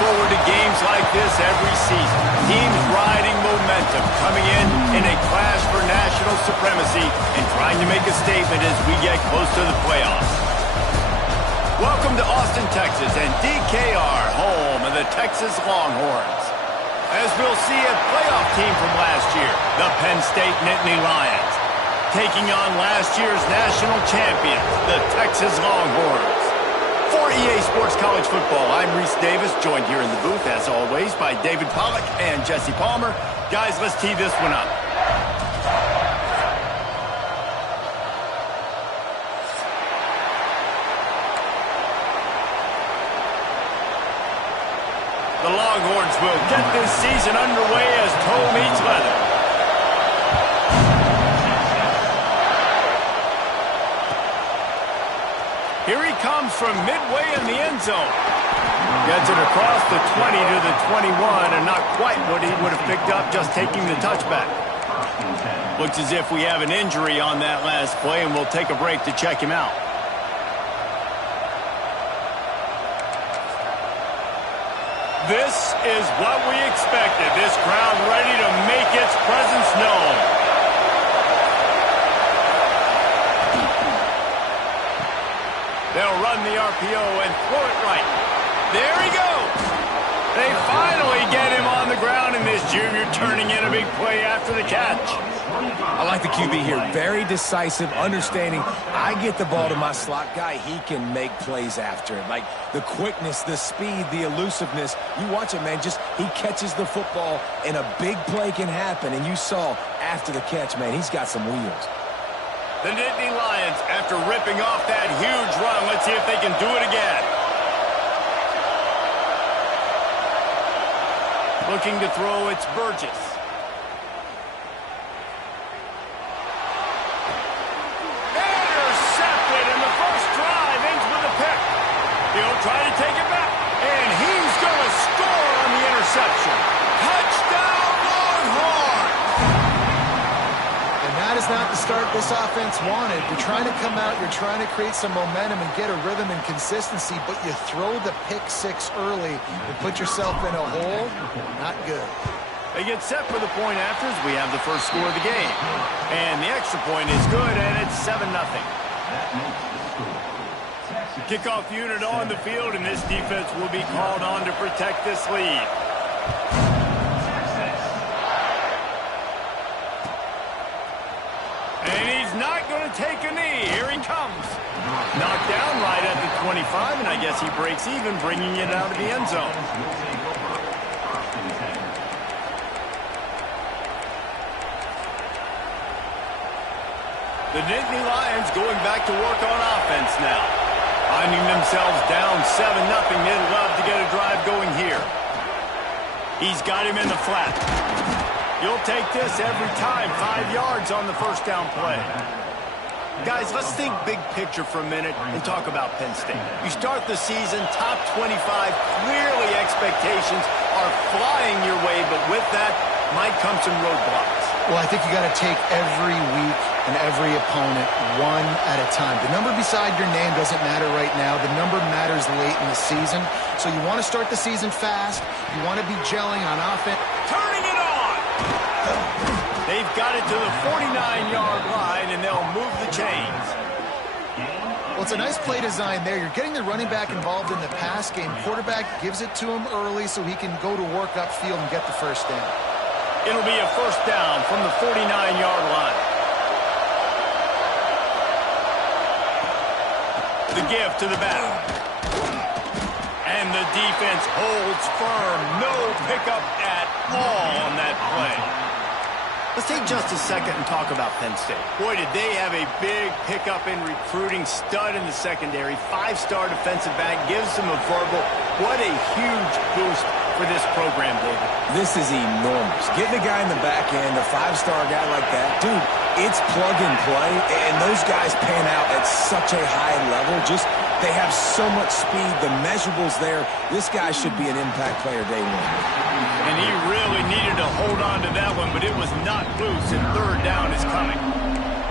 forward to games like this every season. Teams riding momentum, coming in a clash for national supremacy and trying to make a statement as we get close to the playoffs. Welcome to Austin, Texas, and DKR, home of the Texas Longhorns. As we'll see a playoff team from last year, the Penn State Nittany Lions, taking on last year's national champions, the Texas Longhorns. For EA Sports College Football, I'm Reese Davis, joined here in the booth, as always, by David Pollack and Jesse Palmer. Guys, let's tee this one up. The Longhorns will get this season underway as toe meets leather. Here he comes from midway in the end zone. Gets it across the 20 to the 21, and not quite what he would have picked up just taking the touchback. Looks as if we have an injury on that last play, and we'll take a break to check him out. This is what we expected. This crowd ready to make its presence known. They'll run the RPO and throw it right. There he goes. They finally get him on the ground, and this junior turning in a big play after the catch. I like the QB here. Very decisive, understanding. I get the ball to my slot guy, he can make plays after it. Like the quickness, the speed, the elusiveness. You watch it, man. Just he catches the football, and a big play can happen. And you saw after the catch, man, he's got some wheels. The Nittany Lions, after ripping off that huge run, let's see if they can do it again. Looking to throw, it's Burgess. Intercepted, and the first drive ends with a pick. He'll try to take it back, and he's going to score on the interception. Touchdown, Longhorns! That is not the start this offense wanted. You're trying to come out, you're trying to create some momentum and get a rhythm and consistency, but you throw the pick six early and put yourself in a hole. Not good. They get set for the point after as we have the first score of the game. And the extra point is good, and it's 7-0. Kickoff unit on the field, and this defense will be called on to protect this lead. And he's not going to take a knee. Here he comes. Knocked down right at the 25, and I guess he breaks even, bringing it out of the end zone. The Nittany Lions going back to work on offense now. Finding themselves down 7-0. They'd love to get a drive going here. He's got him in the flat. You'll take this every time. 5 yards on the first down play. Guys, let's think big picture for a minute and talk about Penn State. You start the season, top 25. Clearly expectations are flying your way, but with that might come some roadblocks. Well, I think you got to take every week and every opponent one at a time. The number beside your name doesn't matter right now. The number matters late in the season. So you want to start the season fast. You want to be gelling on offense. Turning it on! They've got it to the 49-yard line, and they'll move the chains. Well, it's a nice play design there. You're getting the running back involved in the pass game. Quarterback gives it to him early so he can go to work upfield and get the first down. It'll be a first down from the 49-yard line. The give to the back. And the defense holds firm. No pickup at all on that play. Let's take just a second and talk about Penn State. Boy, did they have a big pickup in recruiting. Stud in the secondary. 5-star defensive back. Gives them a verbal. What a huge boost for this program, David. This is enormous. Getting a guy in the back end, a 5-star guy like that, dude, it's plug and play, and those guys pan out at such a high level. Just, they have so much speed. The measurables there. This guy should be an impact player day one. And he really needed to hold on to that one, but it was not loose, and third down is coming.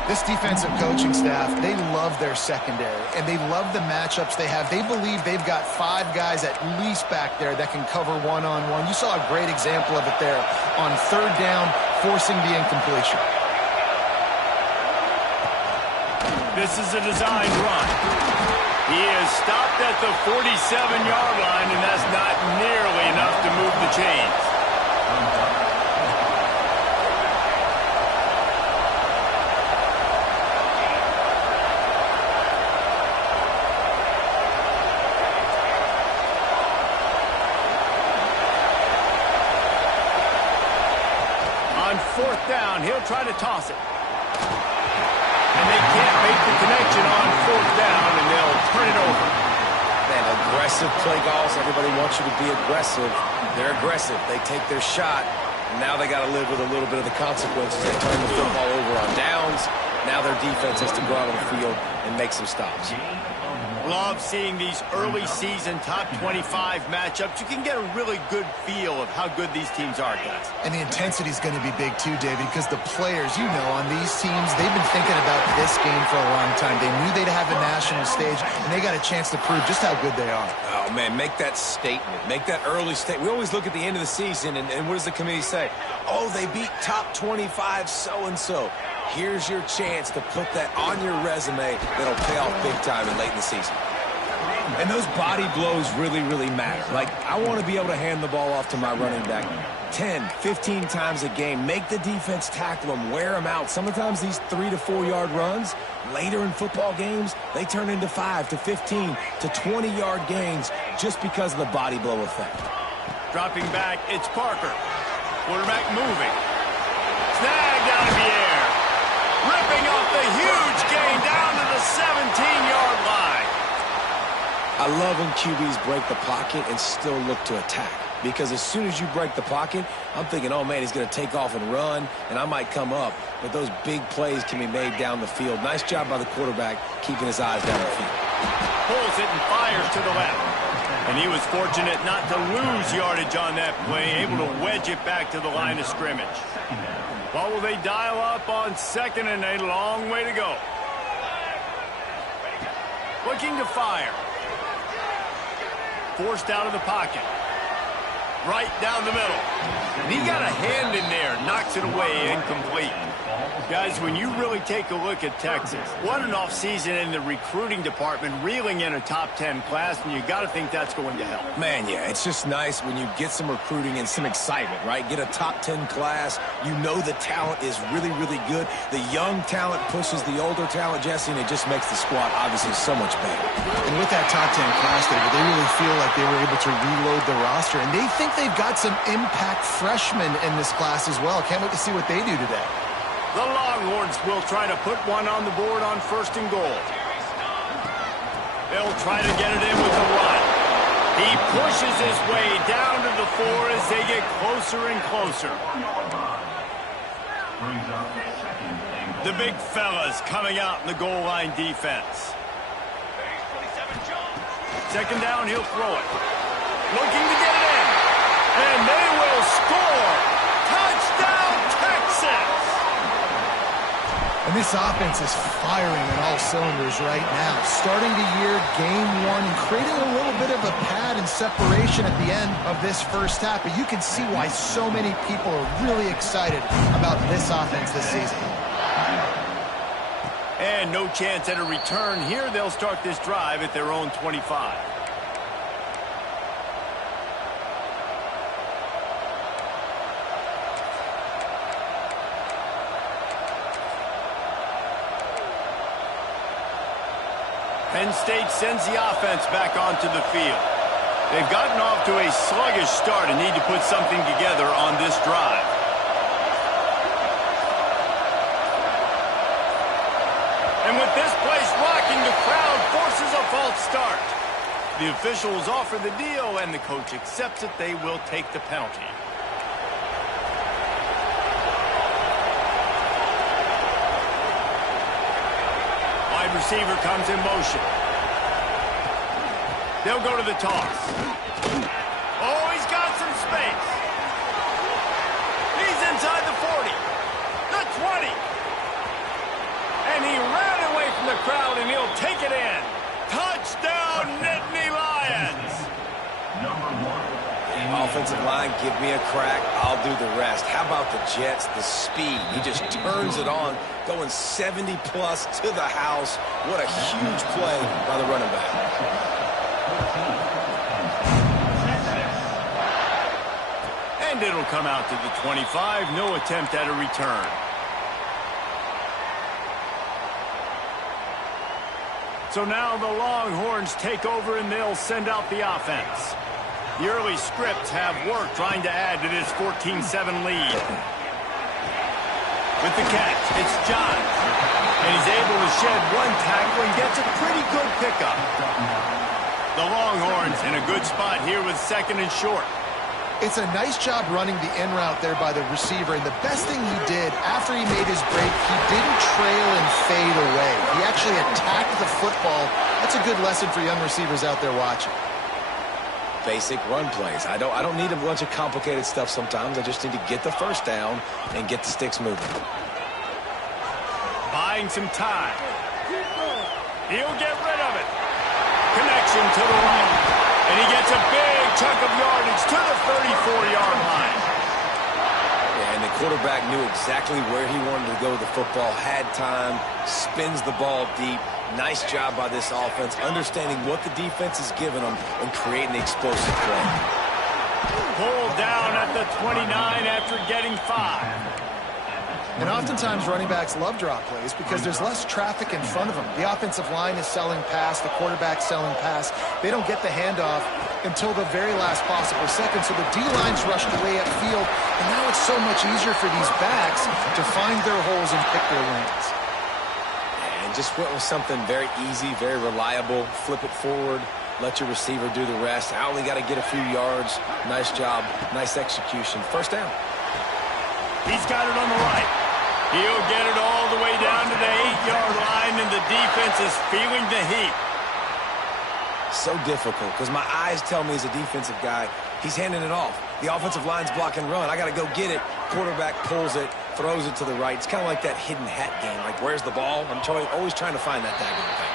This defensive coaching staff, they love their secondary, and they love the matchups they have. They believe they've got 5 guys at least back there that can cover one-on-one. You saw a great example of it there on 3rd down, forcing the incompletion. This is a design run. He is stopped at the 47-yard line, and that's not nearly enough to move the chains. On 4th down, he'll try to toss it. And they can't make the connection on 4th down, and they'll turn it over. Man, aggressive play calls. Everybody wants you to be aggressive. They're aggressive. They take their shot, and now they got to live with a little bit of the consequences. They turn the football over on downs. Now their defense has to go out on the field and make some stops. Love seeing these early season top 25 matchups. You can get a really good feel of how good these teams are, guys. And the intensity is going to be big too, David, because the players, you know, on these teams, they've been thinking about this game for a long time. They knew they'd have a national stage, and they got a chance to prove just how good they are. Oh, man, make that statement. Make that early statement. We always look at the end of the season, and what does the committee say? Oh, they beat top 25 so-and-so. Here's your chance to put that on your resume that'll pay off big time and late in the season. And those body blows really, really matter. Like, I want to be able to hand the ball off to my running back 10, 15 times a game. Make the defense tackle them, wear them out. Sometimes these 3 to 4 yard runs, later in football games, they turn into 5 to 15 to 20 yard gains just because of the body blow effect. Dropping back, it's Parker. Quarterback moving. Snagged out of the air. Ripping off the huge gain down to the 17-yard line. I love when QBs break the pocket and still look to attack. Because as soon as you break the pocket, I'm thinking, oh, man, he's going to take off and run, and I might come up. But those big plays can be made down the field. Nice job by the quarterback keeping his eyes down the field. Pulls it and fires to the left. And he was fortunate not to lose yardage on that play, able to wedge it back to the line of scrimmage. What will they dial up on 2nd and a long way to go? Looking to fire. Forced out of the pocket. Right down the middle. And he got a hand in there, knocks it away, incomplete. Guys, when you really take a look at Texas, what an offseason in the recruiting department, reeling in a top 10 class, and you got to think that's going to help. Man, yeah, it's just nice when you get some recruiting and some excitement, right? Get a top 10 class. You know the talent is really, really good. The young talent pushes the older talent, Jesse, and it just makes the squad obviously so much better. And with that top 10 class, David, they really feel like they were able to reload the roster, and they think they've got some impact freshmen in this class as well. Can't wait to see what they do today. The Longhorns will try to put one on the board on 1st and goal. They'll try to get it in with the run. He pushes his way down to the 4 as they get closer and closer. The big fellas coming out in the goal line defense. 2nd down, he'll throw it. Looking to get it in. And they will score. Touchdown, Texas! And this offense is firing on all cylinders right now. Starting the year, game 1, and creating a little bit of a pad and separation at the end of this first half. But you can see why so many people are really excited about this offense this season. And no chance at a return here. They'll start this drive at their own 25. Penn State sends the offense back onto the field. They've gotten off to a sluggish start and need to put something together on this drive. And with this place rocking, the crowd forces a false start. The officials offer the deal, and the coach accepts it. They will take the penalty. Wide receiver comes in motion. They'll go to the toss. Oh, he's got some space. He's inside the 40. The 20. offensive line, give me a crack, I'll do the rest. How about the Jets, the speed? He just turns it on, going 70-plus to the house. What a huge play by the running back. And it'll come out to the 25. No attempt at a return. So now the Longhorns take over and they'll send out the offense. The early scripts have worked trying to add to this 14-7 lead. With the catch, it's John. And he's able to shed one tackle and gets a pretty good pickup. The Longhorns in a good spot here with second and short. It's a nice job running the in route there by the receiver, and the best thing he did after he made his break, he didn't trail and fade away. He actually attacked the football. That's a good lesson for young receivers out there watching. Basic run plays. I don't need a bunch of complicated stuff sometimes. I just need to get the first down and get the sticks moving. Buying some time. He'll get rid of it. Connection to the right. And he gets a big chunk of yardage to the 34-yard line. Yeah, and the quarterback knew exactly where he wanted to go with the football, had time, spins the ball deep. Nice job by this offense, understanding what the defense is giving them and creating the explosive play. Pulled down at the 29 after getting 5. And oftentimes running backs love draw plays because there's less traffic in front of them. The offensive line is selling pass, the quarterback's selling pass. They don't get the handoff until the very last possible second, so the D-line's rushed away upfield, and now it's so much easier for these backs to find their holes and pick their lanes. And just went with something very easy, very reliable. Flip it forward, let your receiver do the rest. I only got to get a few yards. Nice job, nice execution. First down. He's got it on the right. He'll get it all the way down to the 8-yard line, and the defense is feeling the heat. So difficult because my eyes tell me as a defensive guy, he's handing it off. The offensive line's block and run. I got to go get it. Quarterback pulls it, throws it to the right. It's kind of like that hidden hat game. Like, where's the ball? I'm always trying to find that daggone thing.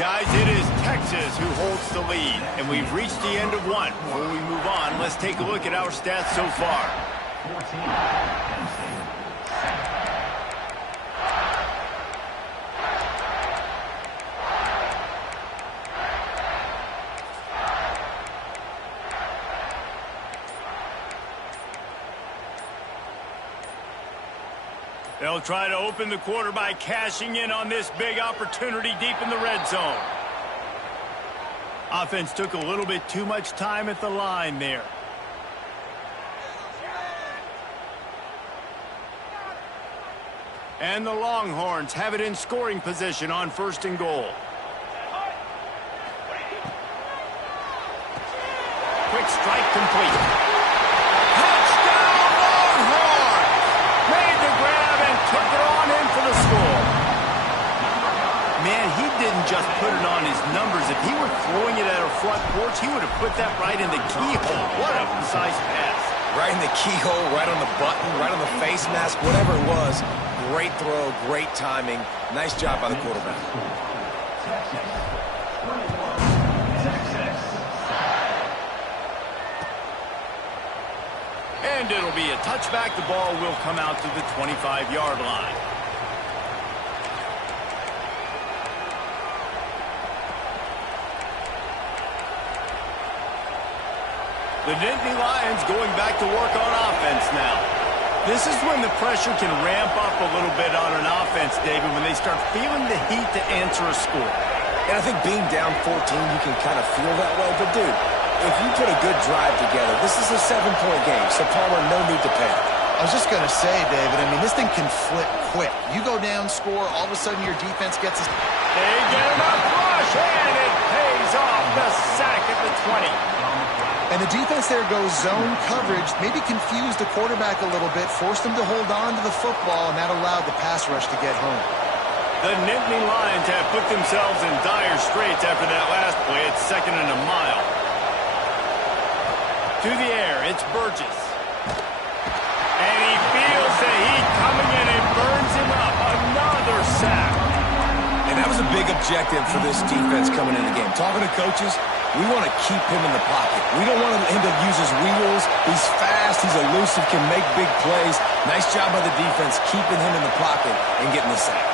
Guys, it is Texas who holds the lead, and we've reached the end of one. Before we move on, let's take a look at our stats so far. 14. They'll try to open the quarter by cashing in on this big opportunity deep in the red zone. Offense took a little bit too much time at the line there. And the Longhorns have it in scoring position on first and goal. Quick strike complete. Touchdown Longhorns! Made the grab and took it on in for the score. Man, he didn't just put it on his numbers. If he were throwing it at a front porch, he would have put that right in the keyhole. What a precise pass. Right in the keyhole, right on the button, right on the face mask, whatever it was. Great throw, great timing. Nice job by the quarterback. And it'll be a touchback. The ball will come out to the 25-yard line. The Nittany Lions going back to work on offense now. This is when the pressure can ramp up a little bit on an offense, David, when they start feeling the heat to answer a score. And I think being down 14, you can kind of feel that way. But, dude, if you put a good drive together, this is a 7-point game, so Palmer, no need to panic. I was just going to say, David, I mean, this thing can flip quick. You go down, score, all of a sudden your defense gets a... They get him up, rush, and it pays off the sack at the 20. And the defense there goes zone coverage, maybe confused the quarterback a little bit, forced him to hold on to the football, and that allowed the pass rush to get home. The Nittany Lions have put themselves in dire straits after that last play. It's 2nd and a mile. To the air, it's Burgess. And he feels the heat coming in and burns him up. Another sack. And that was a big objective for this defense coming into the game. Talking to coaches, we want to keep him in the pocket. We don't want him to use his wheels. He's fast, he's elusive, can make big plays. Nice job by the defense keeping him in the pocket and getting the sack.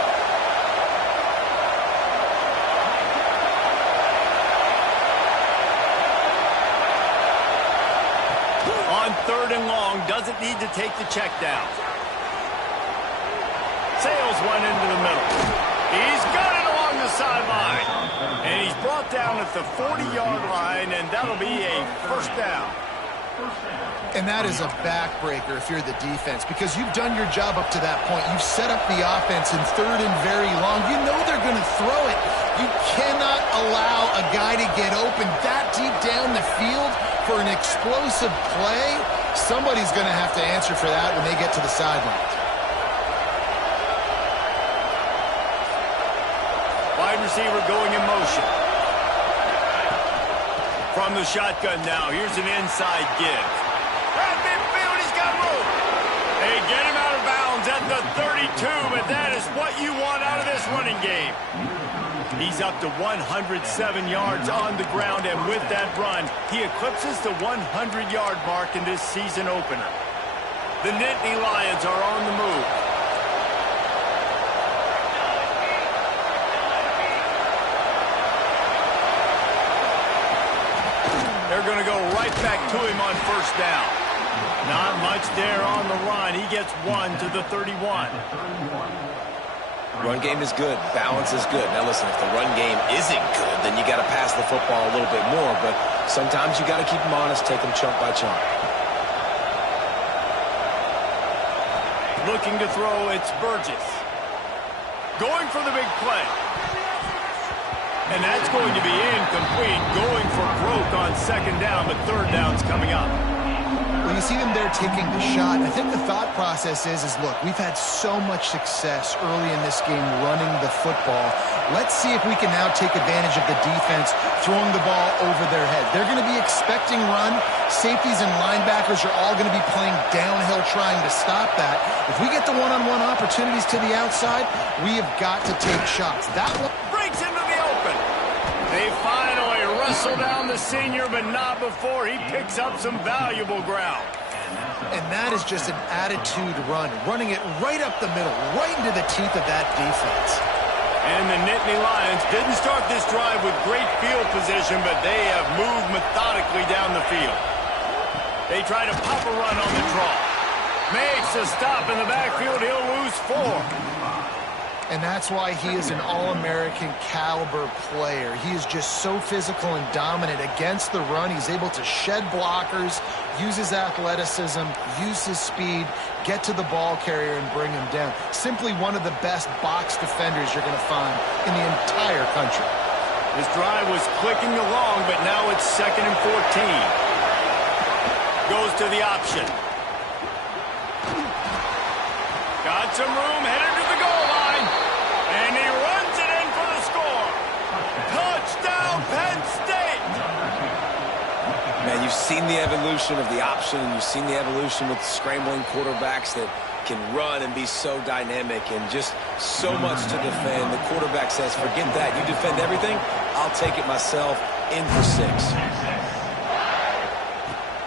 On 3rd and long, doesn't need to take the check down. Sails one into the middle. He's got it along the sideline. And he's brought down at the 40-yard line, and that'll be a first down. And that is a backbreaker if you're the defense, because you've done your job up to that point. You've set up the offense in 3rd and very long. You know they're going to throw it. You cannot allow a guy to get open that deep down the field for an explosive play. Somebody's going to have to answer for that when they get to the sidelines. Wide receiver going in motion. From the shotgun now, here's an inside give. Right midfield, he's got room. They get him out of bounds at the 32, but that is what you want out of this running game. He's up to 107 yards on the ground, and with that run, he eclipses the 100-yard mark in this season opener. The Nittany Lions are on the move. They're going to go right back to him on first down. Not much there on the run. He gets one to the 31. Run game is good. Balance is good. Now listen, if the run game isn't good, then you got to pass the football a little bit more. But sometimes you got to keep them honest, take them chunk by chunk. Looking to throw, it's Burgess. Going for the big play. And that's going to be incomplete. Going for broke on 2nd down, but 3rd down's coming up. When you see them there taking the shot, I think the thought process is look, we've had so much success early in this game running the football. Let's see if we can now take advantage of the defense throwing the ball over their head. They're going to be expecting run. Safeties and linebackers are all going to be playing downhill trying to stop that. If we get the one-on-one opportunities to the outside, we have got to take shots. That one breaks into the open. They finally wrestle down the senior, but not before he picks up some valuable ground. And that is just an attitude run, running it right up the middle, right into the teeth of that defense. And the Nittany Lions didn't start this drive with great field position, but they have moved methodically down the field. They try to pop a run on the draw. Makes a stop in the backfield. He'll lose 4. And that's why he is an All-American caliber player. He is just so physical and dominant against the run. He's able to shed blockers, use his athleticism, use his speed, get to the ball carrier and bring him down. Simply one of the best box defenders you're going to find in the entire country. This drive was clicking along, but now it's 2nd and 14. Goes to the option. Got some room, headed to the goal line. And he runs it in for the score. Touchdown, Penn State! Man, you've seen the evolution of the option, and you've seen the evolution with scrambling quarterbacks that can run and be so dynamic and just so much to defend. The quarterback says, forget that. You defend everything, I'll take it myself. In for 6.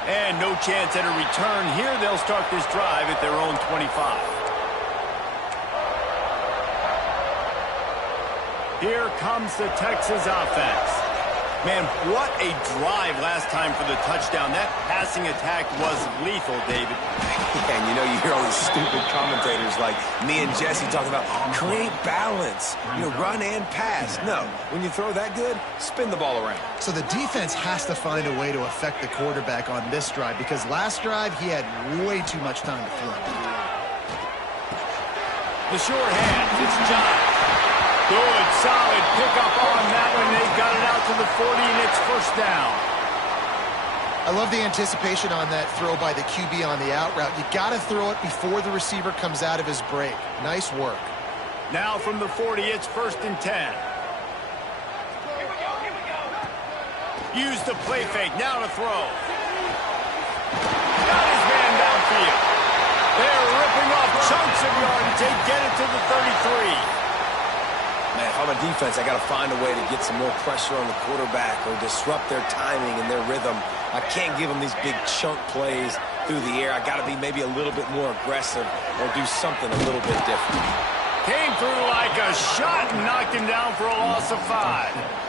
And no chance at a return here. They'll start this drive at their own 25. Here comes the Texas offense. Man, what a drive last time for the touchdown. That passing attack was lethal, David. And you know, you hear all these stupid commentators like me and Jesse talking about create balance, you know, run and pass. No, when you throw that good, spin the ball around. So the defense has to find a way to affect the quarterback on this drive, because last drive he had way too much time to throw. The short hand, it's John. Good, solid pickup on that one. They've got it out to the 40, and it's first down. I love the anticipation on that throw by the QB on the out route. You got to throw it before the receiver comes out of his break. Nice work. Now from the 40, it's 1st and 10. Use the play fake, now to throw. Got his man downfield. They're ripping off chunks of yardage. They get it to the 33. Man, if I'm a defense, I got to find a way to get some more pressure on the quarterback or disrupt their timing and their rhythm. I can't give them these big chunk plays through the air. I got to be maybe a little bit more aggressive or do something a little bit different. Came through like a shot and knocked him down for a loss of 5.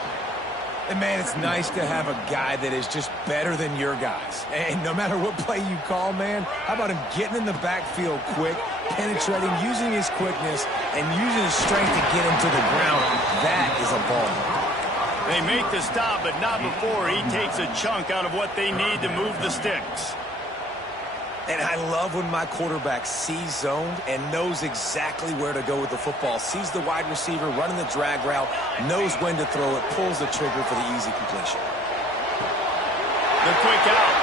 And, man, it's nice to have a guy that is just better than your guys. And no matter what play you call, man, how about him getting in the backfield quick, penetrating, using his quickness, and using his strength to get him to the ground. That is a ball. They make the stop, but not before he takes a chunk out of what they need to move the sticks. And I love when my quarterback sees zoned and knows exactly where to go with the football. Sees the wide receiver running the drag route, knows when to throw it, pulls the trigger for the easy completion. The quick out.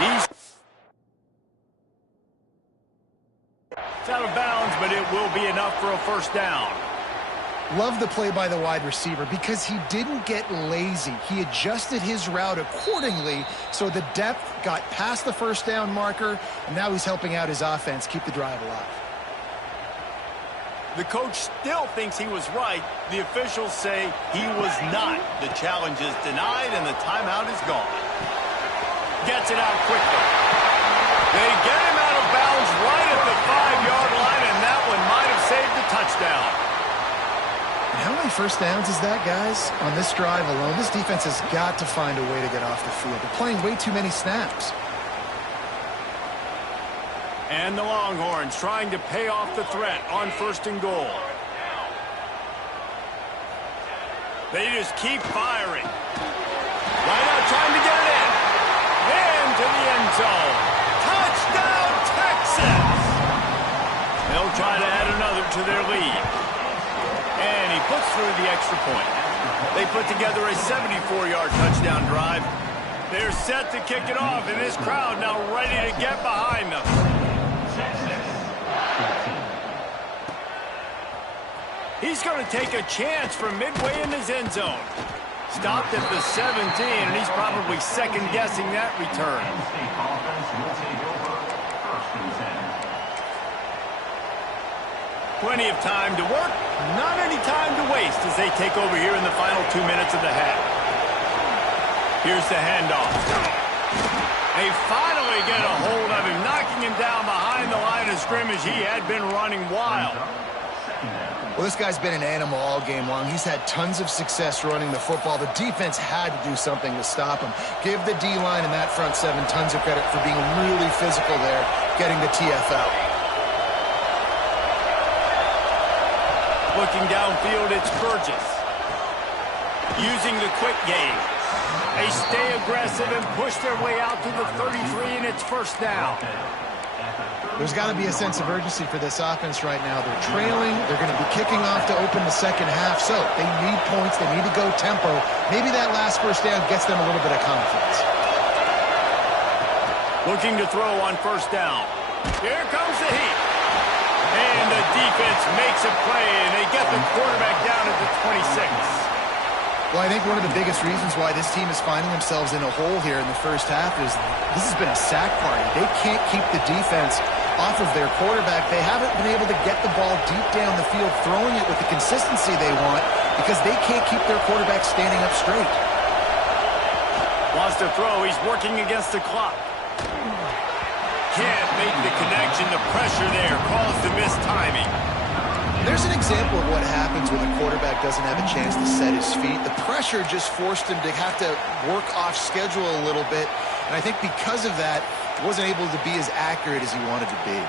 He's out of bounds, but it will be enough for a first down. Love the play by the wide receiver because he didn't get lazy. He adjusted his route accordingly, so the depth got past the first down marker, and now he's helping out his offense keep the drive alive. The coach still thinks he was right. The officials say he was not. The challenge is denied, and the timeout is gone. Gets it out quickly. They get him out of bounds right at the 5-yard line, and that one might have saved the touchdown. How many first downs is that, guys? On this drive alone, this defense has got to find a way to get off the field. They're playing way too many snaps. And the Longhorns trying to pay off the threat on 1st and goal. They just keep firing. Right out trying to get it in. Into the end zone. Touchdown, Texas! They'll try to add another to their lead. And he puts through the extra point. They put together a 74-yard touchdown drive. They're set to kick it off, and this crowd now ready to get behind them. He's going to take a chance from midway in his end zone. Stopped at the 17, and he's probably second-guessing that return. Plenty of time to work, not any time to waste as they take over here in the final 2 minutes of the half. Here's the handoff. They finally get a hold of him, knocking him down behind the line of scrimmage. He had been running wild. Well, this guy's been an animal all game long. He's had tons of success running the football. The defense had to do something to stop him. Give the D-line and that front seven tons of credit for being really physical there, getting the TFL. Looking downfield, it's Burgess. Using the quick game. They stay aggressive and push their way out to the 33, and it's first down. There's got to be a sense of urgency for this offense right now. They're trailing. They're going to be kicking off to open the second half, so they need points. They need to go tempo. Maybe that last first down gets them a little bit of confidence. Looking to throw on first down. Here comes the heat. And the defense makes a play, and they get the quarterback down at the 26. Well, I think one of the biggest reasons why this team is finding themselves in a hole here in the first half is this has been a sack party. They can't keep the defense off of their quarterback. They haven't been able to get the ball deep down the field, throwing it with the consistency they want because they can't keep their quarterback standing up straight. Wants to throw. He's working against the clock. Can't make the connection. The pressure there caused the missed timing. There's an example of what happens when the quarterback doesn't have a chance to set his feet. The pressure just forced him to have to work off schedule a little bit. And I think because of that, he wasn't able to be as accurate as he wanted to be.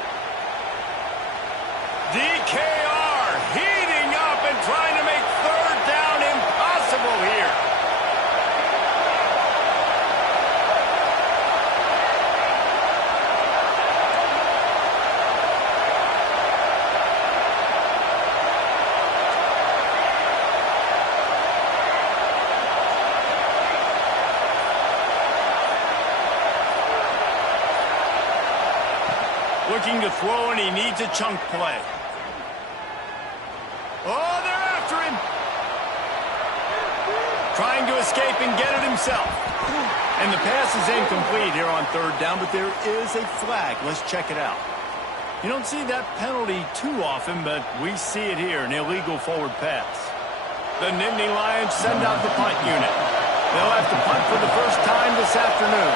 DKR heating up and trying to make third down impossible here. Looking to throw, and he needs a chunk play. Oh, they're after him. Trying to escape and get it himself. And the pass is incomplete here on third down, but there is a flag. Let's check it out. You don't see that penalty too often, but we see it here, an illegal forward pass. The Nittany Lions send out the punt unit. They'll have to punt for the first time this afternoon.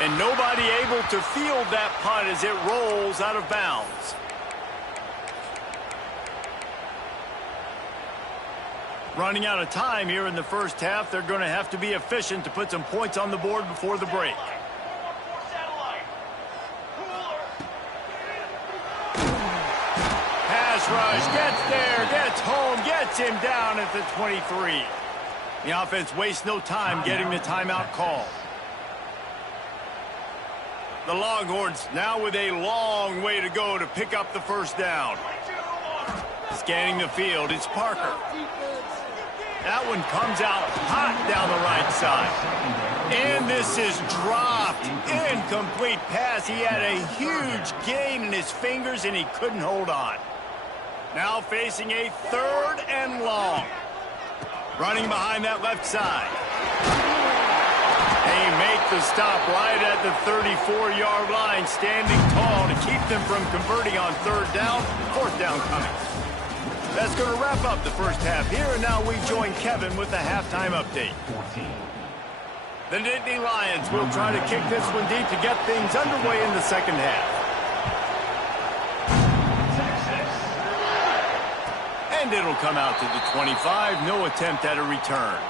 And nobody able to field that punt as it rolls out of bounds. Running out of time here in the first half. They're going to have to be efficient to put some points on the board before the break. Pass rush, gets there, gets home, gets him down at the 23. The offense wastes no time getting the timeout call. The Longhorns now with a long way to go to pick up the first down. Scanning the field, it's Parker. That one comes out hot down the right side. And this is dropped. Incomplete pass. He had a huge gain in his fingers, and he couldn't hold on. Now facing a 3rd and long. Running behind that left side. They make the stop right at the 34-yard line, standing tall to keep them from converting on 3rd down. 4th down coming. That's going to wrap up the first half here, and now we join Kevin with the halftime update. The Nittany Lions will try to kick this one deep to get things underway in the second half. And it'll come out to the 25. No attempt at a return.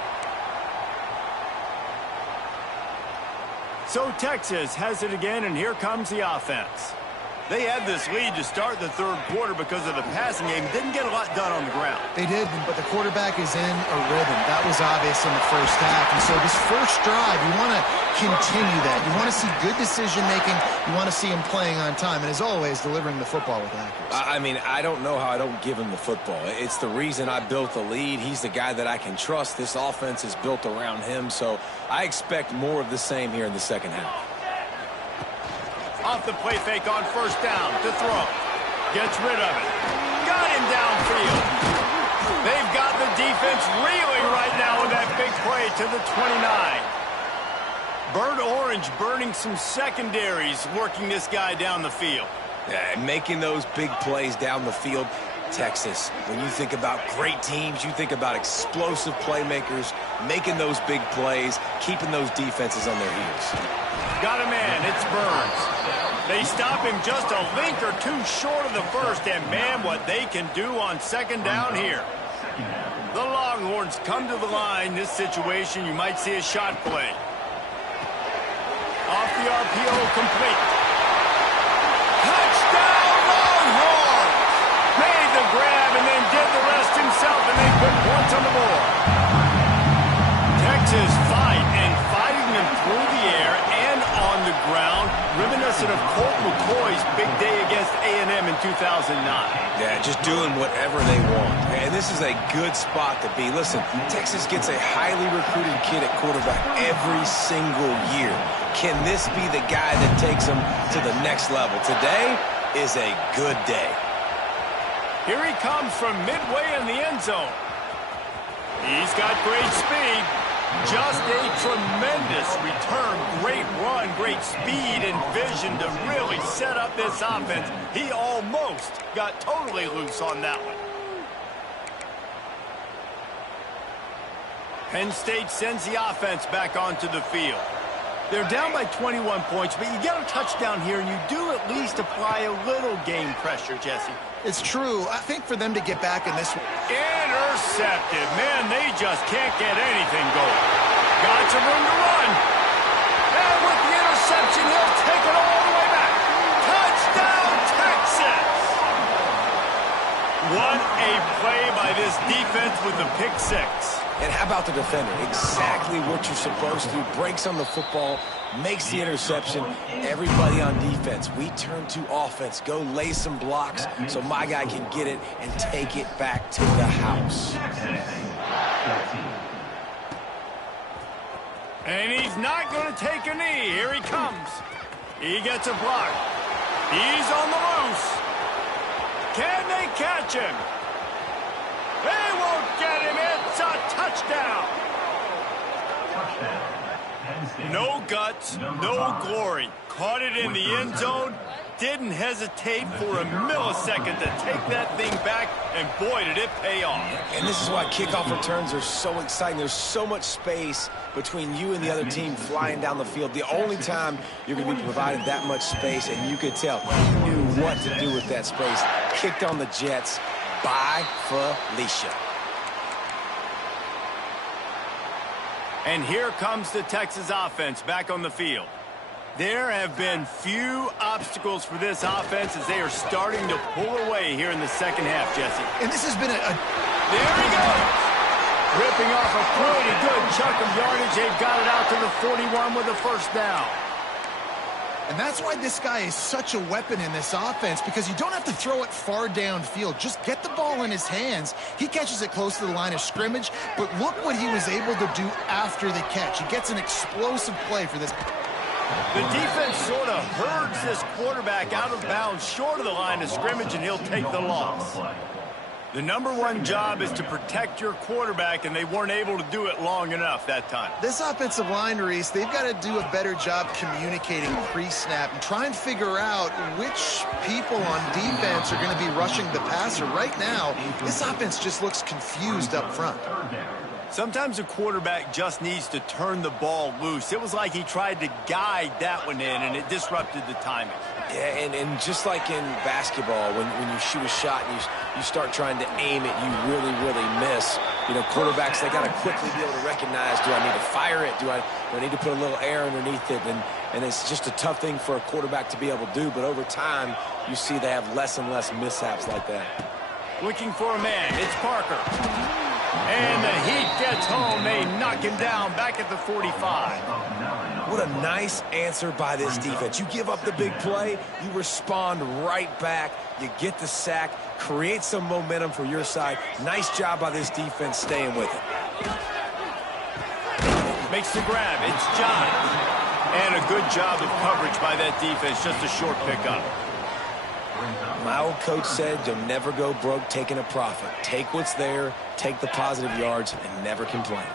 So Texas has it again, and here comes the offense. They had this lead to start the 3rd quarter because of the passing game. Didn't get a lot done on the ground. They did, but the quarterback is in a rhythm. That was obvious in the first half. And so this first drive, you want to continue that. You want to see good decision-making. You want to see him playing on time. And as always, delivering the football with accuracy. I mean, I don't know how I don't give him the football. It's the reason I built the lead. He's the guy that I can trust. This offense is built around him. So I expect more of the same here in the second half. Off the play fake on 1st down to throw. Gets rid of it. Got him downfield. They've got the defense reeling right now with that big play to the 29. Burnt Orange burning some secondaries, working this guy down the field. Yeah, making those big plays down the field. Texas, when you think about great teams, you think about explosive playmakers, making those big plays, keeping those defenses on their heels. Got a man, it's Burns. They stop him just a link or two short of the first, and man, what they can do on 2nd down here. The Longhorns come to the line. This situation, you might see a shot play. Off the RPO, complete. Touchdown, Longhorns! Made the grab and then did the rest himself, and they put points on the board. Texas fighting them through the air and on the ground, reminiscent of Colt McCoy's big day against A&M in 2009. Yeah, just doing whatever they want. And this is a good spot to be. Listen, Texas gets a highly recruited kid at quarterback every single year. Can this be the guy that takes them to the next level? Today is a good day. Here he comes from midway in the end zone. He's got great speed. Just a tremendous return. Great run, great speed and vision to really set up this offense. He almost got totally loose on that one. Penn State sends the offense back onto the field. They're down by 21 points, but you get a touchdown here, and you do at least apply a little game pressure, Jesse. It's true. I think for them to get back in this one. Intercepted. Man, they just can't get anything going. Got some room to run. And with the interception, he'll take it all the way back. Touchdown, Texas! What a play by this defense with the pick six. And how about the defender? Exactly what you're supposed to. Breaks on the football, makes the interception. Everybody on defense, we turn to offense. Go lay some blocks so my guy can get it and take it back to the house. And he's not going to take a knee. Here he comes. He gets a block. He's on the loose. Can they catch him? They won't get him. It's a touchdown. No guts, no glory. Caught it in the end zone. didn't hesitate for a millisecond to take that thing back, and boy, did it pay off. And this is why kickoff returns are so exciting. There's so much space between you and the other team flying down the field. The only time you're going to be provided that much space, and you could tell he knew what to do with that space. Kicked on the Jets by Felicia. And here comes the Texas offense back on the field. There have been few obstacles for this offense as they are starting to pull away here in the second half, Jesse. And this has been There he goes! Ripping off a pretty good chunk of yardage. They've got it out to the 41 with a first down. And that's why this guy is such a weapon in this offense, because you don't have to throw it far downfield. Just get the ball in his hands. He catches it close to the line of scrimmage, but look what he was able to do after the catch. He gets an explosive play for this. The defense sort of herds this quarterback out of bounds short of the line of scrimmage, and he'll take the loss. The number one job is to protect your quarterback, and they weren't able to do it long enough that time. This offensive line, Reese, they've got to do a better job communicating pre-snap and try and figure out which people on defense are going to be rushing the passer. Right now, this offense just looks confused up front. Sometimes a quarterback just needs to turn the ball loose. It was like he tried to guide that one in, and it disrupted the timing. Yeah, and just like in basketball, when you shoot a shot and you start trying to aim it, you really miss. You know, quarterbacks, they got to quickly be able to recognize, do I need to fire it? Do I need to put a little air underneath it? And it's just a tough thing for a quarterback to be able to do. But over time, you see they have less and less mishaps like that. Looking for a man. It's Parker. And the Heat gets home. They knock him down back at the 45. What a nice answer by this defense. You give up the big play, you respond right back, you get the sack, create some momentum for your side. Nice job by this defense staying with it. Makes the grab. It's John. And a good job of coverage by that defense. Just a short pickup. My old coach said you'll never go broke taking a profit. Take what's there, take the positive yards, and never complain.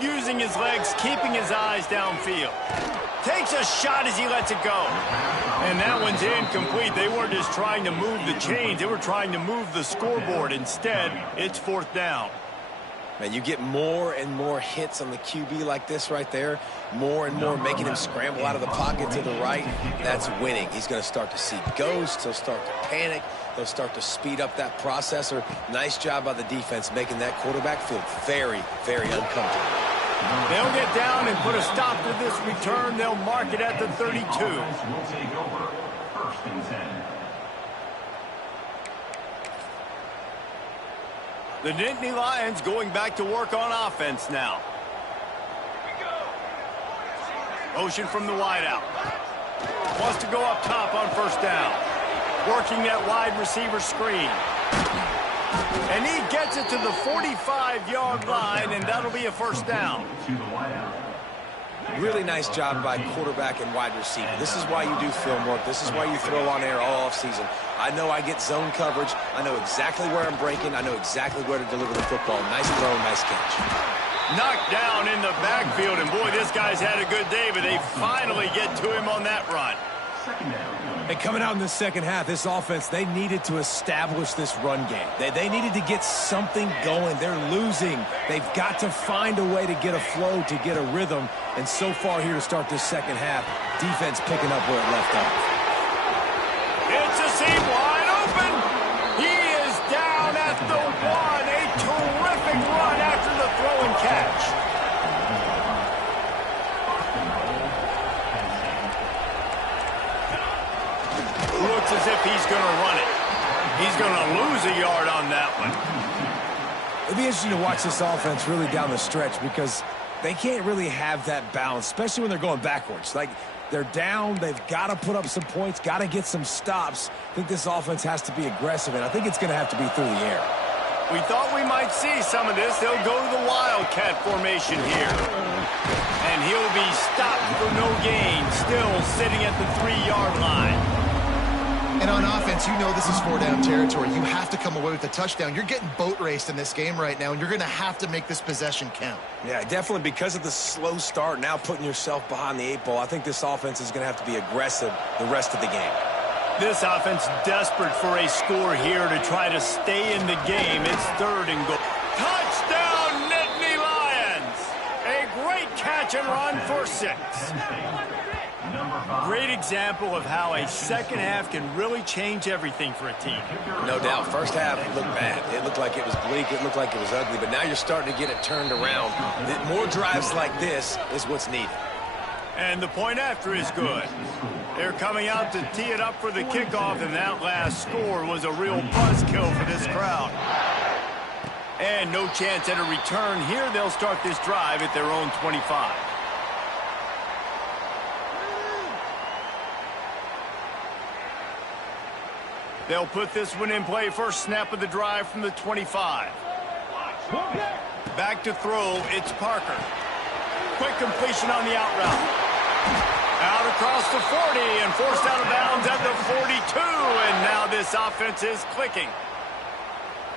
Using his legs, keeping his eyes downfield. Takes a shot as he lets it go. And that one's incomplete. They weren't just trying to move the chains. They were trying to move the scoreboard. Instead, it's fourth down. Man, you get more and more hits on the QB like this right there. More and more making him scramble out of the pocket to the right. That's winning. He's going to start to see ghosts. He'll start to panic. They'll start to speed up that processor. Nice job by the defense making that quarterback feel very uncomfortable. They'll get down and put a stop to this return. They'll mark it at the 32. The Nittany Lions going back to work on offense now. Motion from the wideout. Wants to go up top on first down. Working that wide receiver screen. And he gets it to the 45-yard line, and that'll be a first down. Really nice job by quarterback and wide receiver. This is why you do film work. This is why you throw on air all offseason. I know I get zone coverage. I know exactly where I'm breaking. I know exactly where to deliver the football. Nice throw, nice catch. Knocked down in the backfield, and boy, this guy's had a good day, but they finally get to him on that run. And coming out in the second half, this offense, they needed to establish this run game. They needed to get something going. They're losing. They've got to find a way to get a flow, to get a rhythm. And so far here to start this second half, defense picking up where it left off. It's a seam wide open. He is down at the 1. A terrific run after the throw and catch. Looks as if he's going to run it. He's going to lose a yard on that one. It'll be interesting to watch this offense really down the stretch because they can't really have that balance, especially when they're going backwards. Like, they're down, they've got to put up some points, got to get some stops. I think this offense has to be aggressive, and I think it's going to have to be through the air. We thought we might see some of this. They'll go to the Wildcat formation here. And he'll be stopped for no gain, still sitting at the 3-yard line. And on offense, you know this is 4-down territory. You have to come away with a touchdown. You're getting boat raced in this game right now, and you're going to have to make this possession count. Yeah, definitely because of the slow start, now putting yourself behind the 8 ball, I think this offense is going to have to be aggressive the rest of the game. This offense desperate for a score here to try to stay in the game. It's 3rd and goal. Touchdown, Nittany Lions! A great catch and run for 6. Great example of how a second half can really change everything for a team. No doubt. First half, it looked bad. It looked like it was bleak. It looked like it was ugly. But now you're starting to get it turned around. More drives like this is what's needed. And the point after is good. They're coming out to tee it up for the kickoff, and that last score was a real buzzkill for this crowd. And no chance at a return here. They'll start this drive at their own 25. They'll put this one in play. First snap of the drive from the 25. Back to throw, it's Parker. Quick completion on the out route. Out across the 40 and forced out of bounds at the 42. And now this offense is clicking.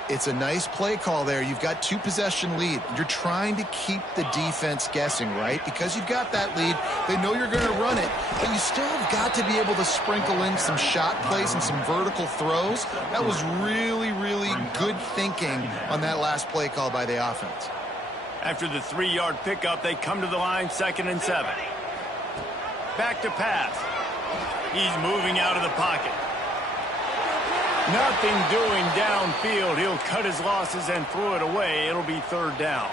It's a nice play call there. You've got 2-possession lead. You're trying to keep the defense guessing, right? Because you've got that lead. They know you're going to run it, but you still have got to be able to sprinkle in some shot plays and some vertical throws. That was really, really good thinking on that last play call by the offense. After the 3-yard pickup, they come to the line, 2nd and 7. Back to pass. He's moving out of the pocket. Nothing doing downfield. He'll cut his losses and throw it away. It'll be 3rd down.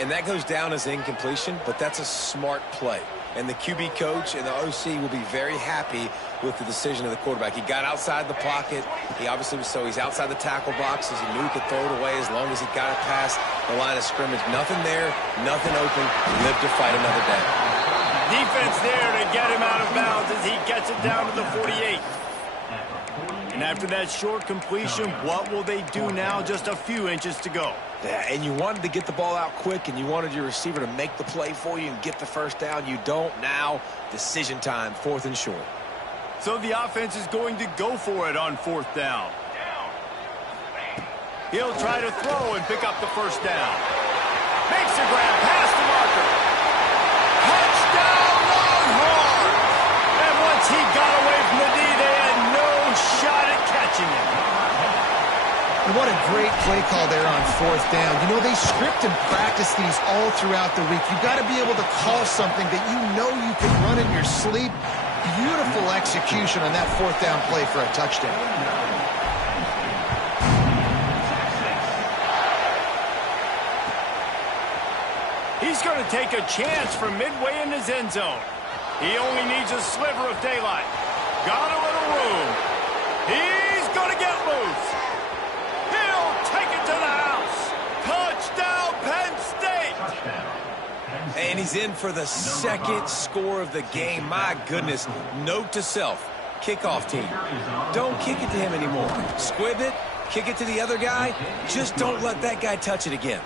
And that goes down as incompletion, but that's a smart play. And the QB coach and the OC will be very happy with the decision of the quarterback. He got outside the pocket. He obviously was he's outside the tackle boxes. He knew he could throw it away as long as he got it past the line of scrimmage. Nothing there, nothing open. Live to fight another day. Defense there to get him out of bounds as he gets it down to the 48. And after that short completion, what will they do now? Just a few inches to go. Yeah, and you wanted to get the ball out quick, and you wanted your receiver to make the play for you and get the first down. You don't now. Decision time, 4th and short. So the offense is going to go for it on 4th down. He'll try to throw and pick up the first down. Makes a grab past the marker. Touchdown, Longhorns! And once he got away from the D, they had no shot at catching him. What a great play call there on 4th down. You know, they script and practice these all throughout the week. You've got to be able to call something that you know you can run in your sleep. Beautiful execution on that 4th down play for a touchdown. He's going to take a chance from midway in his end zone. He only needs a sliver of daylight. Got a little room. He's going to get loose. He'll take it to the house. Touchdown, Penn State. And he's in for the 2nd score of the game. My goodness. Note to self. Kickoff team. Don't kick it to him anymore. Squib it. Kick it to the other guy. Just don't let that guy touch it again.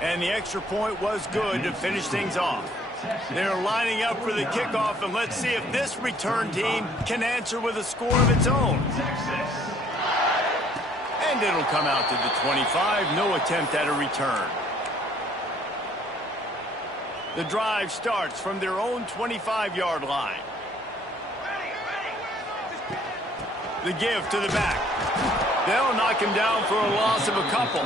And the extra point was good to finish things off. They're lining up for the kickoff, and let's see if this return team can answer with a score of its own. And it'll come out to the 25. No attempt at a return. The drive starts from their own 25-yard line. The give to the back. They'll knock him down for a loss of a couple.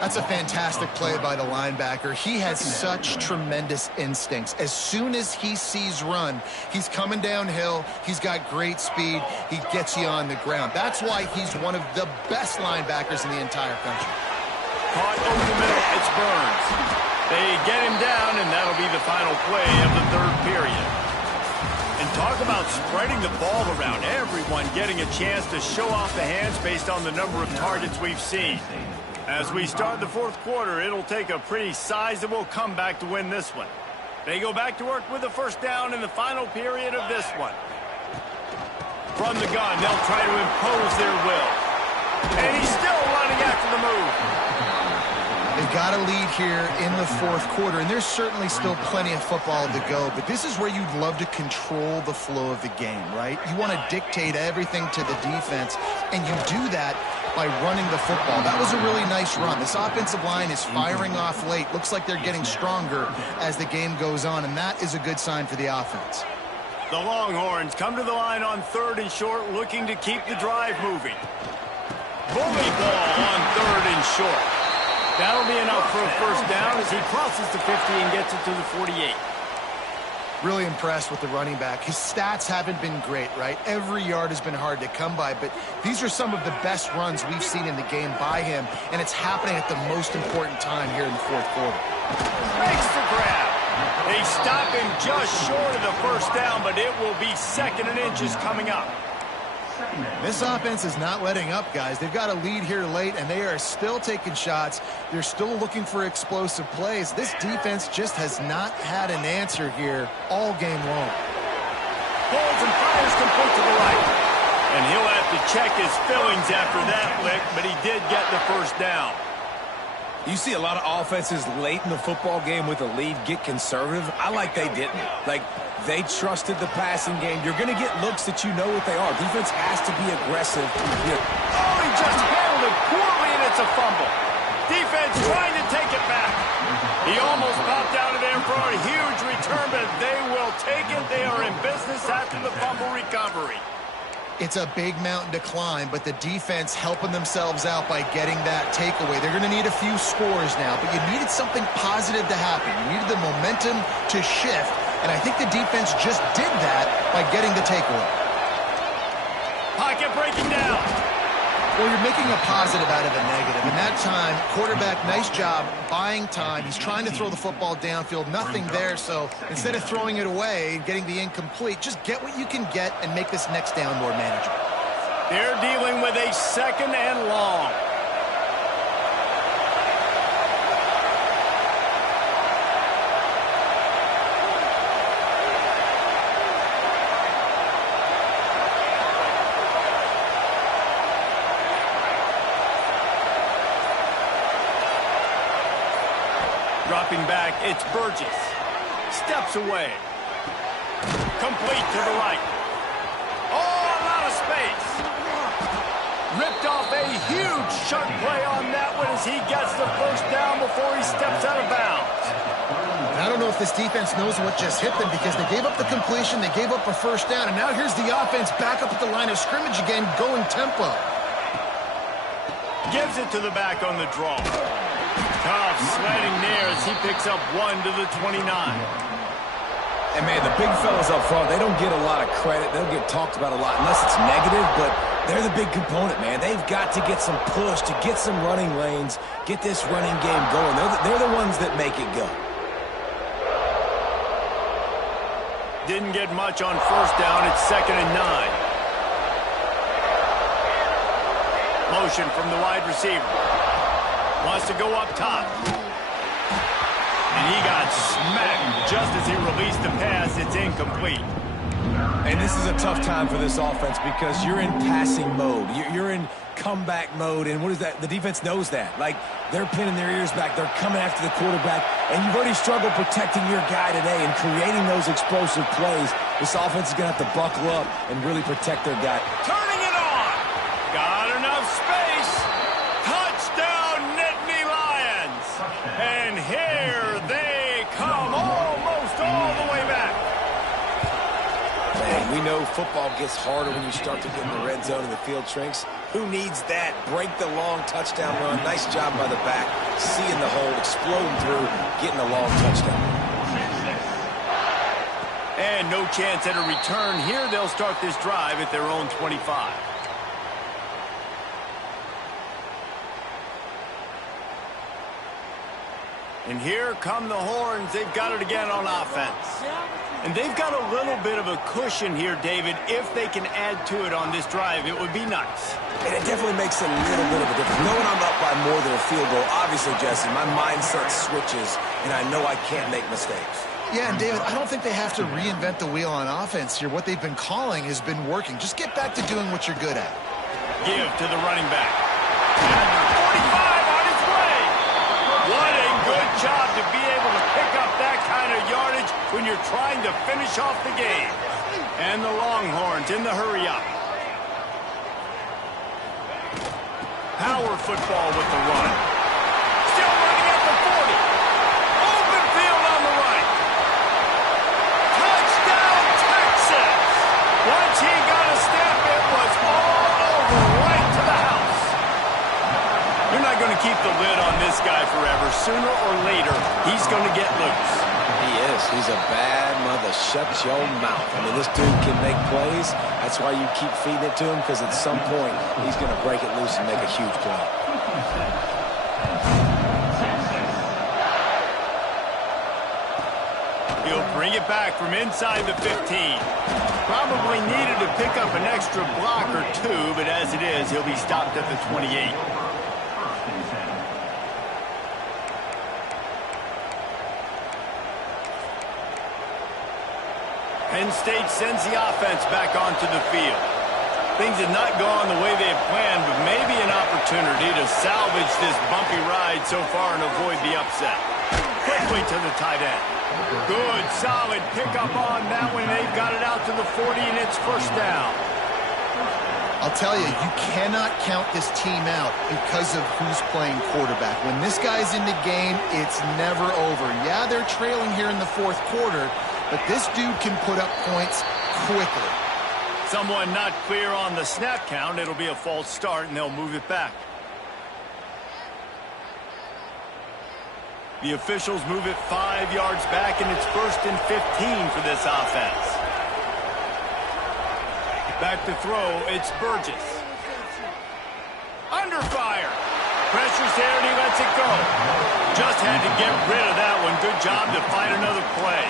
That's a fantastic play by the linebacker. He has such tremendous instincts. As soon as he sees run, he's coming downhill. He's got great speed. He gets you on the ground. That's why he's one of the best linebackers in the entire country. Caught over the middle. It's Burns. They get him down, and that'll be the final play of the 3rd period. And talk about spreading the ball around. Everyone getting a chance to show off the hands based on the number of targets we've seen. As we start the 4th quarter, it'll take a pretty sizable comeback to win this one. They go back to work with a first down in the final period of this one. From the gun, they'll try to impose their will. And he's still running after the move. They've got a lead here in the fourth quarter, and there's certainly still plenty of football to go, but this is where you'd love to control the flow of the game, right? You want to dictate everything to the defense, and you do that by running the football. That was a really nice run. This offensive line is firing off late. Looks like they're getting stronger as the game goes on, and that is a good sign for the offense. The Longhorns come to the line on 3rd and short, looking to keep the drive moving. Bully ball on 3rd and short. That'll be enough for a first down as he crosses the 50 and gets it to the 48. Really impressed with the running back. His stats haven't been great, right? Every yard has been hard to come by, but these are some of the best runs we've seen in the game by him, and it's happening at the most important time here in the fourth quarter. Makes the grab. They stop him just short of the first down, but it will be 2nd and inches coming up. This offense is not letting up, guys. They've got a lead here late, and they are still taking shots. They're still looking for explosive plays. This defense just has not had an answer here all game long. Pulls and fires complete to the right. And he'll have to check his fillings after that lick, but he did get the first down. You see a lot of offenses late in the football game with a lead get conservative. I like they didn't. Like, they trusted the passing game. You're going to get looks that you know what they are. Defense has to be aggressive. Oh, he just handled it poorly, and it's a fumble. Defense trying to take it back. He almost popped out of there for a huge return, but they will take it. They are in business after the fumble recovery. It's a big mountain to climb, but the defense helping themselves out by getting that takeaway. They're going to need a few scores now, but you needed something positive to happen. You needed the momentum to shift, and I think the defense just did that by getting the takeaway. Pocket breaking down. Well, you're making a positive out of a negative. And that time, quarterback, nice job buying time. He's trying to throw the football downfield. Nothing there, so instead of throwing it away and getting the incomplete, just get what you can get and make this next down more manageable. They're dealing with a 2nd and long. Dropping back, it's Burgess. Steps away. Complete to the right. Oh, a lot of space. Ripped off a huge chunk play on that one as he gets the first down before he steps out of bounds. I don't know if this defense knows what just hit them because they gave up the completion, they gave up a first down, and now here's the offense back up at the line of scrimmage again, going tempo. Gives it to the back on the draw. Tough sledding there as he picks up 1 to the 29. And, man, the big fellas up front, they don't get a lot of credit. They don't get talked about a lot unless it's negative, but they're the big component, man. They've got to get some push, to get some running lanes, get this running game going. They're the ones that make it go. Didn't get much on first down. It's 2nd and 9. Motion from the wide receiver. Wants to go up top. And he got smacked just as he released the pass. It's incomplete. And this is a tough time for this offense because you're in passing mode. You're in comeback mode. And what is that? The defense knows that. Like, they're pinning their ears back. They're coming after the quarterback. And you've already struggled protecting your guy today and creating those explosive plays. This offense is going to have to buckle up and really protect their guy. Turning it on. Got enough space. Touchdown, Nittany Lions. And here they come almost all the way back. Man, we know football gets harder when you start to get in the red zone and the field shrinks. Who needs that? Break the long touchdown run. Nice job by the back. Seeing the hole, exploding through, getting a long touchdown. And no chance at a return here. They'll start this drive at their own 25. And here come the Horns. They've got it again on offense. And they've got a little bit of a cushion here, David. If they can add to it on this drive, it would be nice. And it definitely makes a little bit of a difference. Knowing I'm up by more than a field goal, obviously, Jesse, my mindset switches, and I know I can't make mistakes. Yeah, and David, I don't think they have to reinvent the wheel on offense here. What they've been calling has been working. Just get back to doing what you're good at. Give to the running back. And 45 on his way. One job to be able to pick up that kind of yardage when you're trying to finish off the game. And the Longhorns in the hurry-up. Power football with the run. Still running at the 40. Open field on the right. Touchdown, Texas! Once he got a step, it was all over right to the house. You're not going to keep the lid on this guy forever. Sooner or later, he's going to get loose. He is. He's a bad mother. Shut your mouth. I mean, this dude can make plays. That's why you keep feeding it to him, because at some point, he's going to break it loose and make a huge play. He'll bring it back from inside the 15. Probably needed to pick up an extra block or two, but as it is, he'll be stopped at the 28. Penn State sends the offense back onto the field. Things had not gone the way they had planned, but maybe an opportunity to salvage this bumpy ride so far and avoid the upset. Quickly to the tight end. Good, solid pickup on that one. They've got it out to the 40, and it's first down. I'll tell you, you cannot count this team out because of who's playing quarterback. When this guy's in the game, it's never over. Yeah, they're trailing here in the fourth quarter, but this dude can put up points quickly. Someone not clear on the snap count. It'll be a false start, and they'll move it back. The officials move it 5 yards back, and it's 1st and 15 for this offense. Back to throw, it's Burgess. Under fire. Pressure's there, and he lets it go. Just had to get rid of that one. Good job to find another play.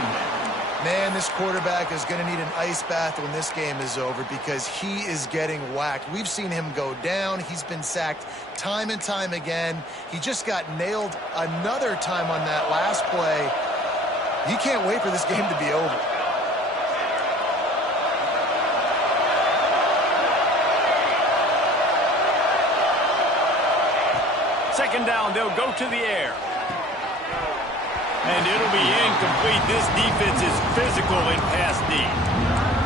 Man, this quarterback is going to need an ice bath when this game is over because he is getting whacked. We've seen him go down. He's been sacked time and time again. He just got nailed another time on that last play. He can't wait for this game to be over. Second down, they'll go to the air. And it'll be incomplete. This defense is physical in pass D.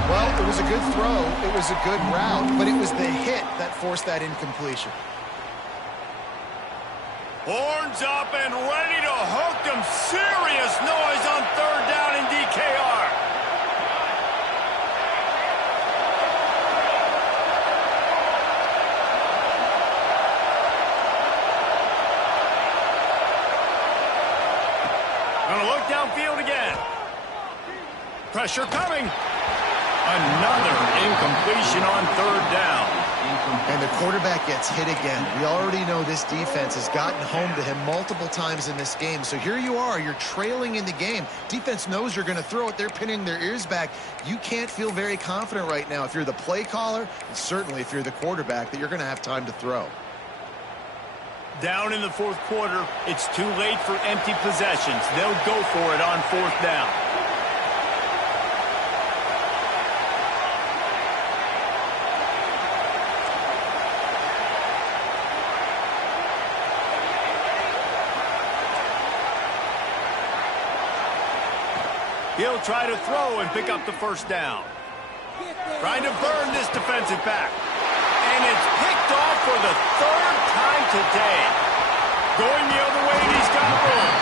Well, it was a good throw. It was a good route, but it was the hit that forced that incompletion. Horns up and ready to hook them. Serious noise on third down in DKR. Gonna look downfield again. Pressure coming. Another incompletion on third down. And the quarterback gets hit again. We already know this defense has gotten home to him multiple times in this game. So here you are. You're trailing in the game. Defense knows you're going to throw it. They're pinning their ears back. You can't feel very confident right now if you're the play caller, and certainly if you're the quarterback, that you're going to have time to throw. Down in the fourth quarter, it's too late for empty possessions. They'll go for it on fourth down. He'll try to throw and pick up the first down. Trying to burn this defensive back. And it's picked off for the third time today. Going the other way, and he's got room.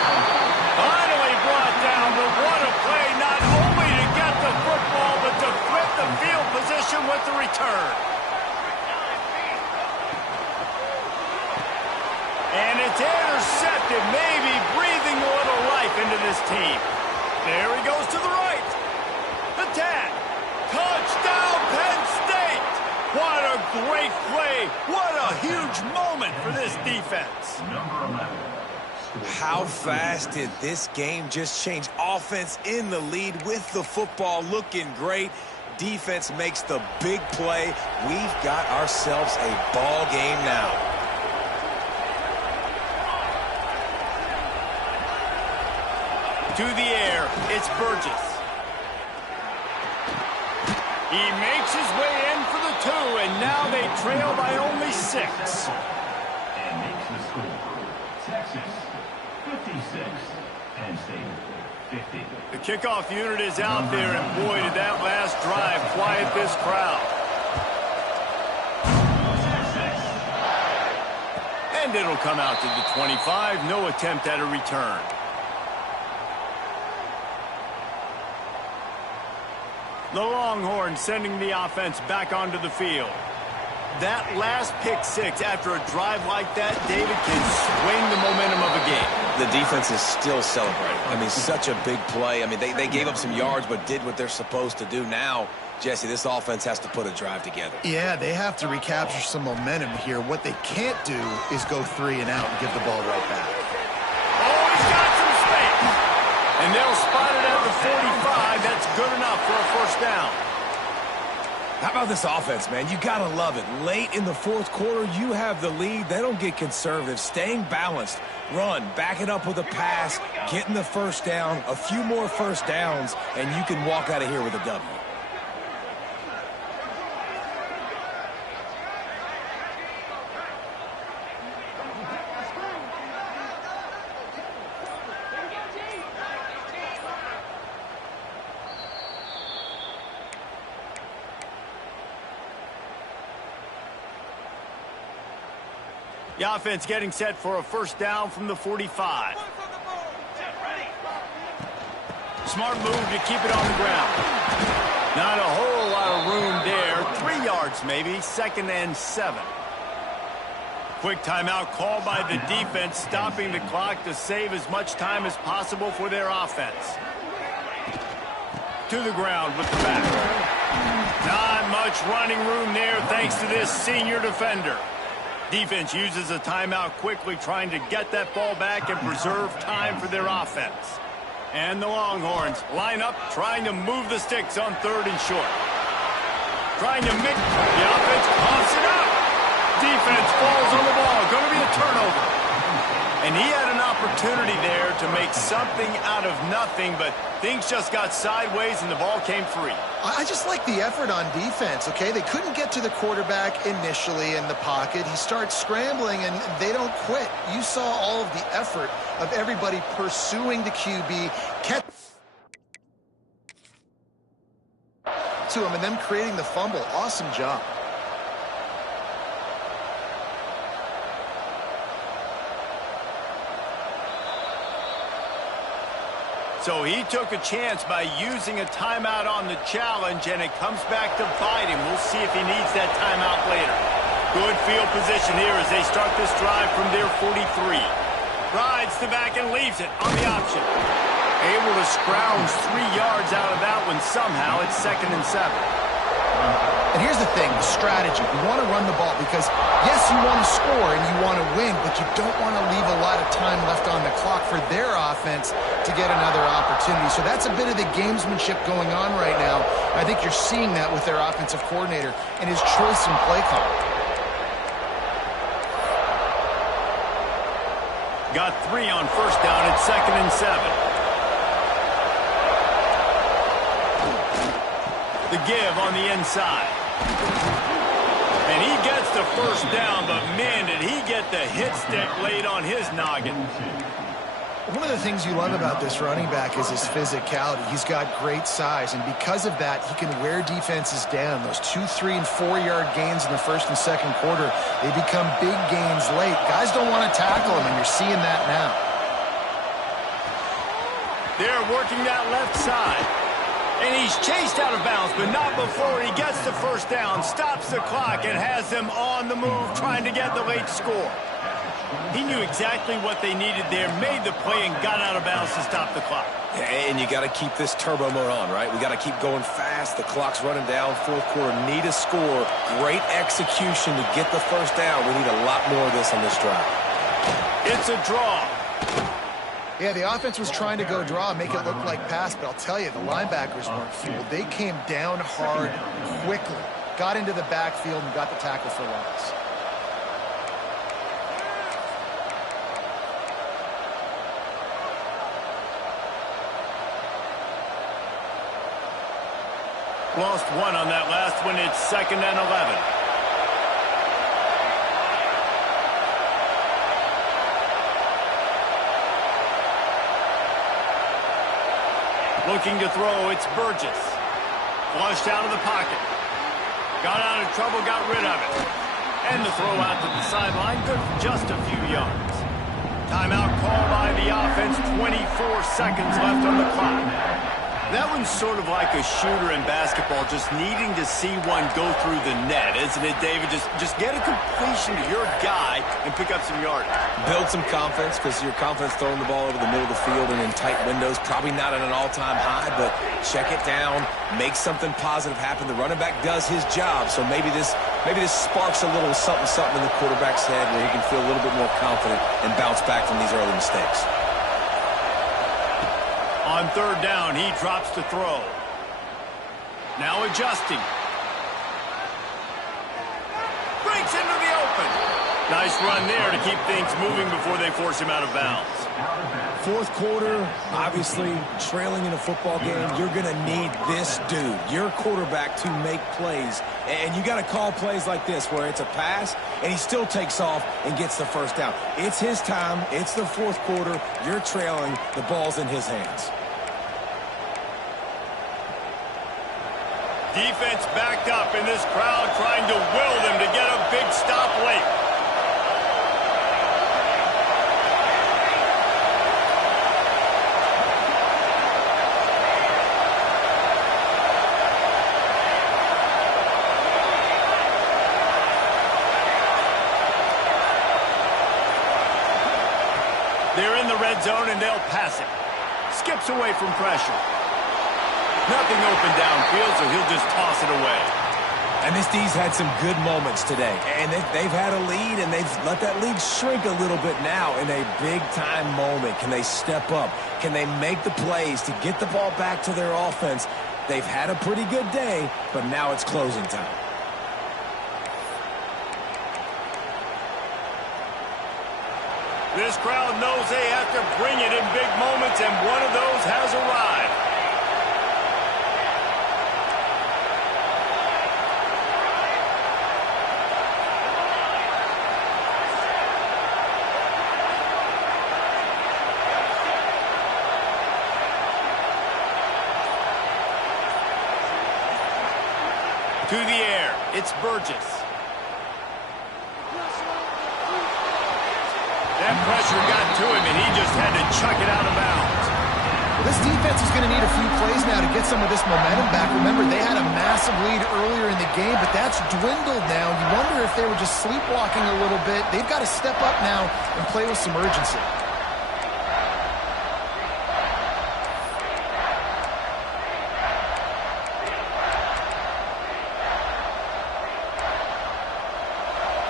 Finally brought down, but what a play, not only to get the football, but to flip the field position with the return. And it's intercepted, maybe breathing a little life into this team. There he goes to the right. The 10. Touchdown, Penn State. What a great play. What a huge moment for this defense. How fast did this game just change? Offense in the lead with the football looking great. Defense makes the big play. We've got ourselves a ball game now. To the air, it's Burgess. He makes his way in for the 2, and now they trail by only 6. And makes the score. Texas, 56. The kickoff unit is out there, and boy, did that last drive quiet this crowd. And it'll come out to the 25. No attempt at a return. The Longhorns sending the offense back onto the field. That last pick six after a drive like that, David, can swing the momentum of a game. The defense is still celebrating. I mean, such a big play. I mean, they gave up some yards but did what they're supposed to do. Now, Jesse, this offense has to put a drive together. Yeah, they have to recapture some momentum here. What they can't do is go 3 and out and give the ball right back. Oh, he's got some space. And they'll spot it at the 45. That's good enough for a first down. How about this offense, man? You got to love it. Late in the fourth quarter, you have the lead. They don't get conservative. Staying balanced. Run, back it up with a pass, getting the first down, a few more first downs, and you can walk out of here with a W. The offense getting set for a first down from the 45. Smart move to keep it on the ground. Not a whole lot of room there. 3 yards maybe. 2nd and 7. Quick timeout called by the defense, stopping the clock to save as much time as possible for their offense. To the ground with the back. Not much running room there thanks to this senior defender. Defense uses a timeout quickly, trying to get that ball back and preserve time for their offense. And the Longhorns line up, trying to move the sticks on 3rd and short. Trying to mix. The offense coughs it up. Defense falls on the ball. Going to be a turnover. And he had an opportunity there to make something out of nothing, but things just got sideways and the ball came free. I just like the effort on defense, okay? They couldn't get to the quarterback initially in the pocket. He starts scrambling, and they don't quit. You saw all of the effort of everybody pursuing the QB, catch to him, and then creating the fumble. Awesome job. So he took a chance by using a timeout on the challenge, and it comes back to bite him. We'll see if he needs that timeout later. Good field position here as they start this drive from their 43. Rides the back and leaves it on the option. Able to scrounge 3 yards out of that one somehow. It's 2nd and 7. And here's the thing, the strategy. You want to run the ball because, yes, you want to score and you want to win, but you don't want to leave a lot of time left on the clock for their offense to get another opportunity. So that's a bit of the gamesmanship going on right now. I think you're seeing that with their offensive coordinator and his choice in play call. Got 3 on first down at 2nd and 7. The give on the inside. And he gets the first down, but man, did he get the hit stick laid on his noggin. One of the things you love about this running back is his physicality. He's got great size, and because of that, he can wear defenses down. Those 2, 3, and 4-yard gains in the 1st and 2nd quarter, they become big gains late. Guys don't want to tackle him, and you're seeing that now. They're working that left side. And he's chased out of bounds, but not before he gets the first down, stops the clock, and has them on the move trying to get the late score. He knew exactly what they needed there, made the play, and got out of bounds to stop the clock. And you got to keep this turbo mode on, right? We got to keep going fast. The clock's running down. 4th quarter, need a score. Great execution to get the first down. We need a lot more of this on this drive. It's a draw. Yeah, the offense was trying to go draw, make it look like pass, but I'll tell you, the linebackers weren't fooled. They came down hard quickly, got into the backfield, and got the tackle for loss. Lost 1 on that last one. It's 2nd and 11. Looking to throw, it's Burgess. Flushed out of the pocket. Got out of trouble, got rid of it. And the throw out to the sideline, good for just a few yards. Timeout called by the offense, 24 seconds left on the clock. That one's sort of like a shooter in basketball, just needing to see one go through the net, isn't it, David? Just get a completion to your guy and pick up some yardage. Build some confidence, because your confidence throwing the ball over the middle of the field and in tight windows, probably not at an all-time high, but check it down, make something positive happen. The running back does his job, so maybe this sparks a little something in the quarterback's head where he can feel a little bit more confident and bounce back from these early mistakes. On third down, he drops to throw. Now adjusting. Breaks into the open. Nice run there to keep things moving before they force him out of bounds. Fourth quarter, obviously trailing in a football game, you're going to need this dude, your quarterback, to make plays. And you got to call plays like this where it's a pass and he still takes off and gets the first down. It's his time. It's the fourth quarter. You're trailing. The ball's in his hands. Defense backed up in this crowd trying to will them to get a big stop late. They're in the red zone and they'll pass it. Skips away from pressure. Nothing open downfield, so he'll just toss it away. And this D's had some good moments today. And they've had a lead, and they've let that lead shrink a little bit now in a big-time moment. Can they step up? Can they make the plays to get the ball back to their offense? They've had a pretty good day, but now it's closing time. This crowd knows they have to bring it in big moments, and one of those has arrived. To the air, it's Burgess. That pressure got to him, and he just had to chuck it out of bounds. Well, this defense is going to need a few plays now to get some of this momentum back. Remember, they had a massive lead earlier in the game, but that's dwindled now. You wonder if they were just sleepwalking a little bit. They've got to step up now and play with some urgency.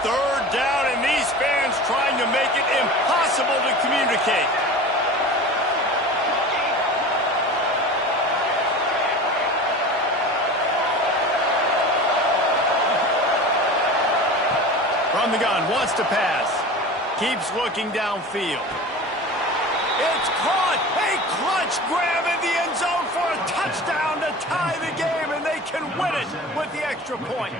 Third down, and these fans trying to make it impossible to communicate. From the gun, wants to pass. Keeps looking downfield. It's caught! A clutch grab in the end zone for a touchdown to tie the game, and they can win it with the extra point.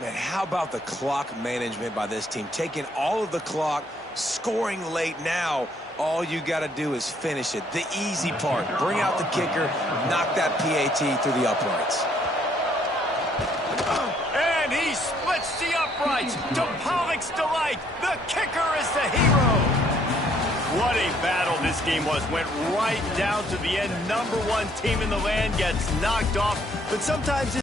Man, how about the clock management by this team? Taking all of the clock, scoring late now. All you got to do is finish it. The easy part. Bring out the kicker, knock that PAT through the uprights. And he splits the uprights to Pollock's delight. The kicker is the hero. What a battle this game was. Went right down to the end. #1 team in the land gets knocked off. But sometimes